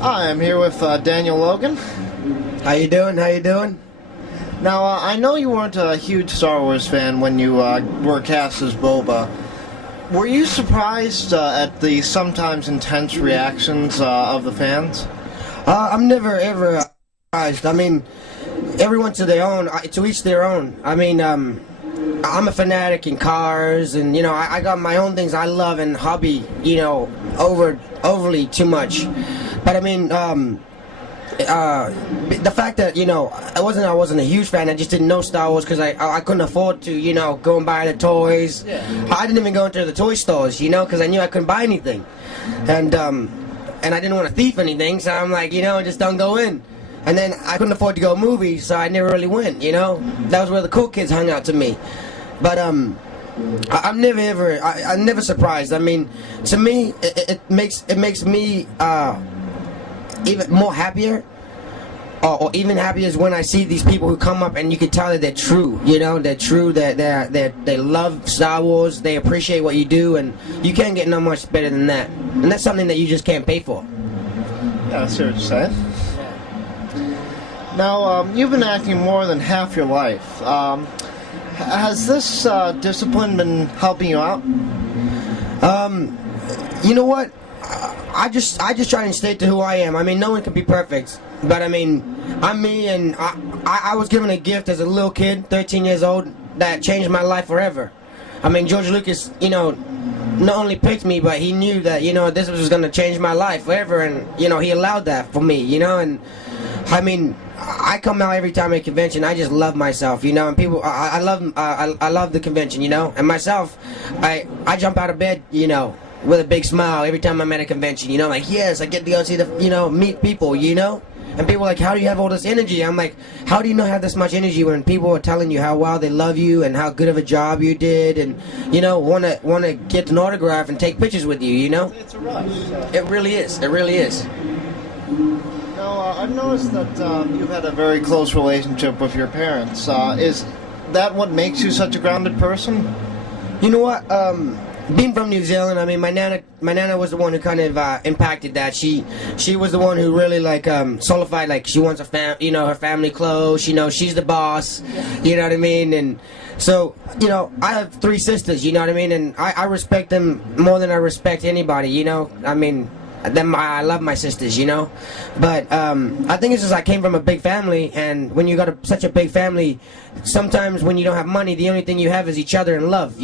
Hi, I'm here with Daniel Logan. How you doing? How you doing? Now, I know you weren't a huge Star Wars fan when you were cast as Boba. Were you surprised at the sometimes intense reactions of the fans? I'm never ever surprised. I mean, everyone to their own, to each their own. I mean, I'm a fanatic in cars, and I got my own things I love and hobby. Overly too much. But I mean, the fact that I wasn't a huge fan. I just didn't know Star Wars because I couldn't afford to go and buy the toys. Yeah. I didn't even go into the toy stores because I knew I couldn't buy anything, and I didn't want to thief anything. So I'm like just don't go in. And then I couldn't afford to go to movies, so I never really went. That was where the cool kids hung out to me. But I'm never surprised. I mean, to me, it makes me even more happier, or even happier is when I see these people who come up and you can tell that they're true. They're true. They love Star Wars. They appreciate what you do, and you can't get no much better than that. And that's something that you just can't pay for. Yeah, I see what you're saying. Now, you've been acting more than half your life. Has this discipline been helping you out? You know what? I just try and stay to who I am. I mean, no one can be perfect, but I mean, I'm me, and I was given a gift as a little kid, 13 years old, that changed my life forever. I mean, George Lucas, not only picked me, but he knew that this was going to change my life forever, and he allowed that for me, and I mean, I come out every time at a convention. I just love myself, and people. I love the convention, and myself. I jump out of bed, with a big smile every time I'm at a convention. Like yes, I get to go see meet people, And people are like, how do you have all this energy? I'm like, how do you have this much energy when people are telling you how well they love you and how good of a job you did, and want to get an autograph and take pictures with you, It's a rush. It really is. It really is. Now, I've noticed that you've had a very close relationship with your parents. Is that what makes you such a grounded person? You know what? Being from New Zealand, I mean, my nana was the one who kind of impacted that. She was the one who really solidified she wants her family close. She's the boss. You know what I mean? And so I have 3 sisters. You know what I mean? And I respect them more than I respect anybody. I mean. I love my sisters, but I think it's just I came from a big family, and when you got such a big family, sometimes when you don't have money, the only thing you have is each other and love,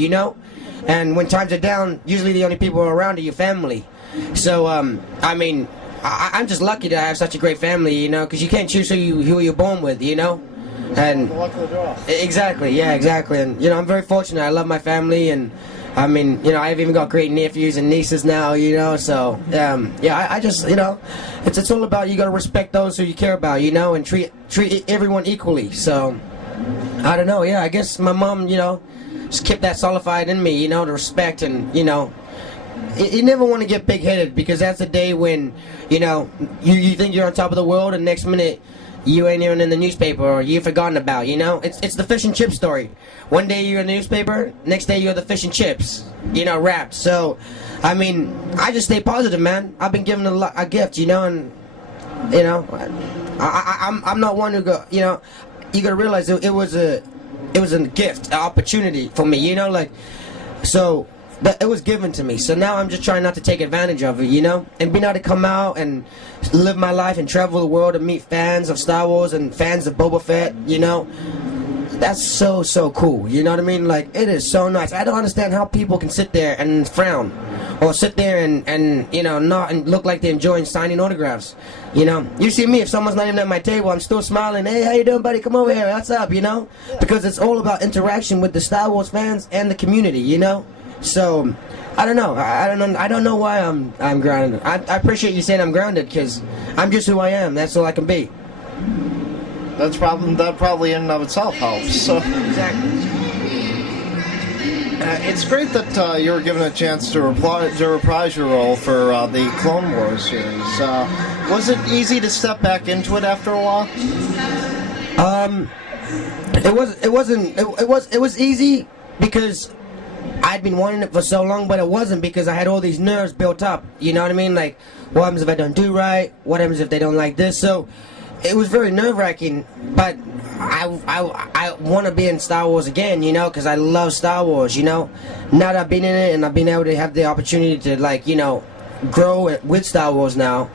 and when times are down, usually the only people around are your family. So I mean, I'm just lucky to have such a great family, because you can't choose who you're born with, and The luck of the draw. Exactly, yeah, exactly, and I'm very fortunate. I love my family, and I mean, I've even got great nephews and nieces now, so, I just, it's all about you got to respect those who you care about, and treat everyone equally, so, I don't know, yeah, I guess my mom, just kept that solidified in me, the respect, and, you never want to get big-headed, because that's the day when, you think you're on top of the world, and next minute, you ain't even in the newspaper, or you've forgotten about, It's the fish and chip story. One day you're in the newspaper, next day you're the fish and chips, wrapped. So, I mean, I just stay positive, man. I've been given a gift, and, I'm not one who go, you gotta realize it was a gift, an opportunity for me, so. That it was given to me, so now I'm just trying not to take advantage of it, and being able to come out and live my life and travel the world and meet fans of Star Wars and fans of Boba Fett, that's so cool, you know what I mean? Like, it is so nice. I don't understand how people can sit there and frown, or sit there and not and look like they're enjoying signing autographs, You see me, if someone's not even at my table, I'm still smiling. Hey, how you doing, buddy? Come over here. What's up? Because it's all about interaction with the Star Wars fans and the community, So, I don't know. I don't know why I'm grounded. I appreciate you saying I'm grounded, because I'm just who I am. That's all I can be. That probably in and of itself helps. So. Exactly. It's great that you were given a chance to reprise your role for the Clone Wars series. Was it easy to step back into it after a while? It was easy because I'd been wanting it for so long, but it wasn't because I had all these nerves built up. You know what I mean? Like, what happens if I don't do right? What happens if they don't like this? So it was very nerve-wracking, but I want to be in Star Wars again, you know, because I love Star Wars, you know. Now that I've been in it and I've been able to have the opportunity to, like, you know, grow with Star Wars now,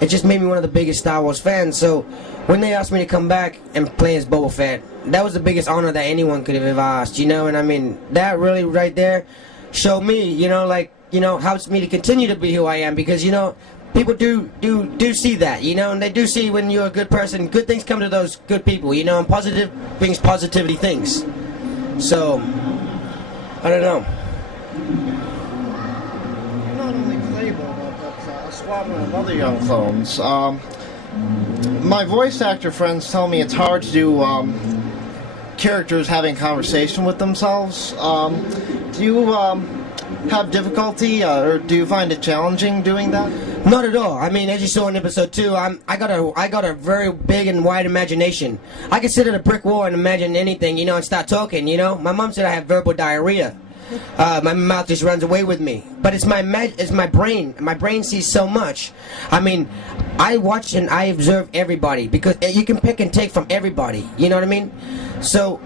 it just made me one of the biggest Star Wars fans. So when they asked me to come back and play as Boba Fett, that was the biggest honor that anyone could have ever asked, you know. And I mean, that really right there showed me, you know, like, you know, helps me to continue to be who I am, because, you know, people do see that, you know, and they do see when you're a good person, good things come to those good people, you know, and positive brings positivity things. So, I don't know. You not only play Boba, but a squadron of other young clones. My voice actor friends tell me it's hard to do characters having conversation with themselves. Do you have difficulty, or do you find it challenging doing that? Not at all. I mean, as you saw in episode 2, I got a very big and wide imagination. I can sit at a brick wall and imagine anything, you know, and start talking, you know. My mom said I have verbal diarrhea. My mouth just runs away with me. But it's my brain. My brain sees so much. I mean, I watch and I observe everybody, because you can pick and take from everybody. You know what I mean? So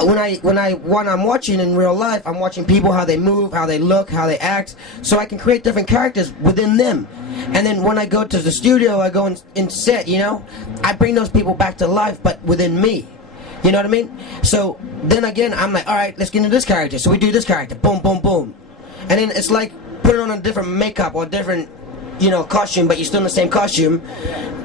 when I'm watching in real life, I'm watching people, how they move, how they look, how they act, so I can create different characters within them. And then when I go to the studio, I go in set, you know, I bring those people back to life, but within me. You know what I mean? So then again, I'm like, all right, let's get into this character. So we do this character, boom, boom, boom. And then it's like putting on a different makeup or different, you know, costume, but you're still in the same costume,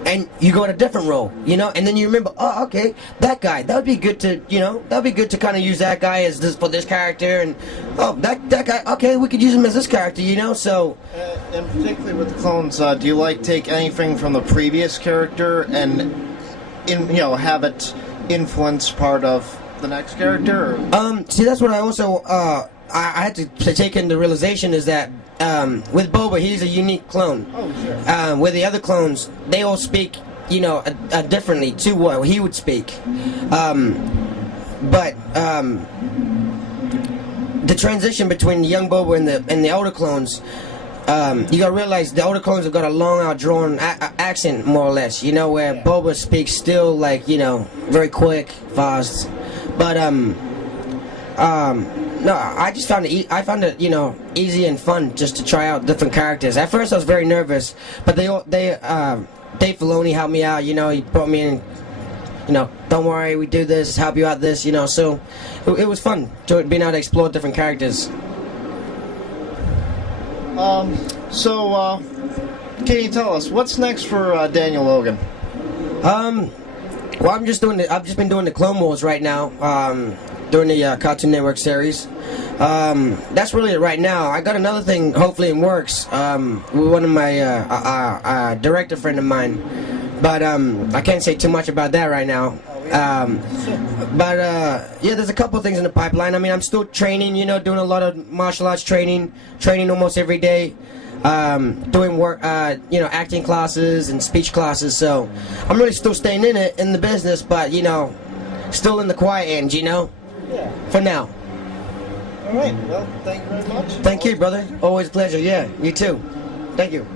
and you go in a different role, you know. And then you remember, oh, okay, that guy, that would be good to, you know, that would be good to kind of use that guy as this for this character, and oh, that guy, okay, we could use him as this character, you know. So and particularly with the clones, do you like take anything from the previous character and have it influence part of the next character? Or? See, that's what I also I had to take into realization, is that with Boba, he's a unique clone. Oh, sure. With the other clones, they all speak, you know, differently to what he would speak. But the transition between the young Boba and the older clones, you gotta realize the older clones have got a long, outdrawn accent, more or less. You know, where Boba speaks still, like, you know, very quick, fast. But no, I just found it, you know, easy and fun just to try out different characters. At first, I was very nervous, but Dave Filoni helped me out. You know, he brought me in. You know, don't worry, we do this, help you out this. You know, so it was fun being able to explore different characters. So, can you tell us what's next for Daniel Logan? Well, I've just been doing the Clone Wars right now, doing the Cartoon Network series. That's really it right now. I got another thing, hopefully in works, with one of my director friend of mine, but I can't say too much about that right now. But yeah, there's a couple of things in the pipeline. I mean, I'm still training, you know, doing a lot of martial arts training almost every day, doing work, you know, acting classes and speech classes. So I'm really still staying in the business, but, you know, still in the quiet end, you know, for now. All right. Well, thank you very much. Thank you, brother. Always a pleasure. Yeah, you too. Thank you.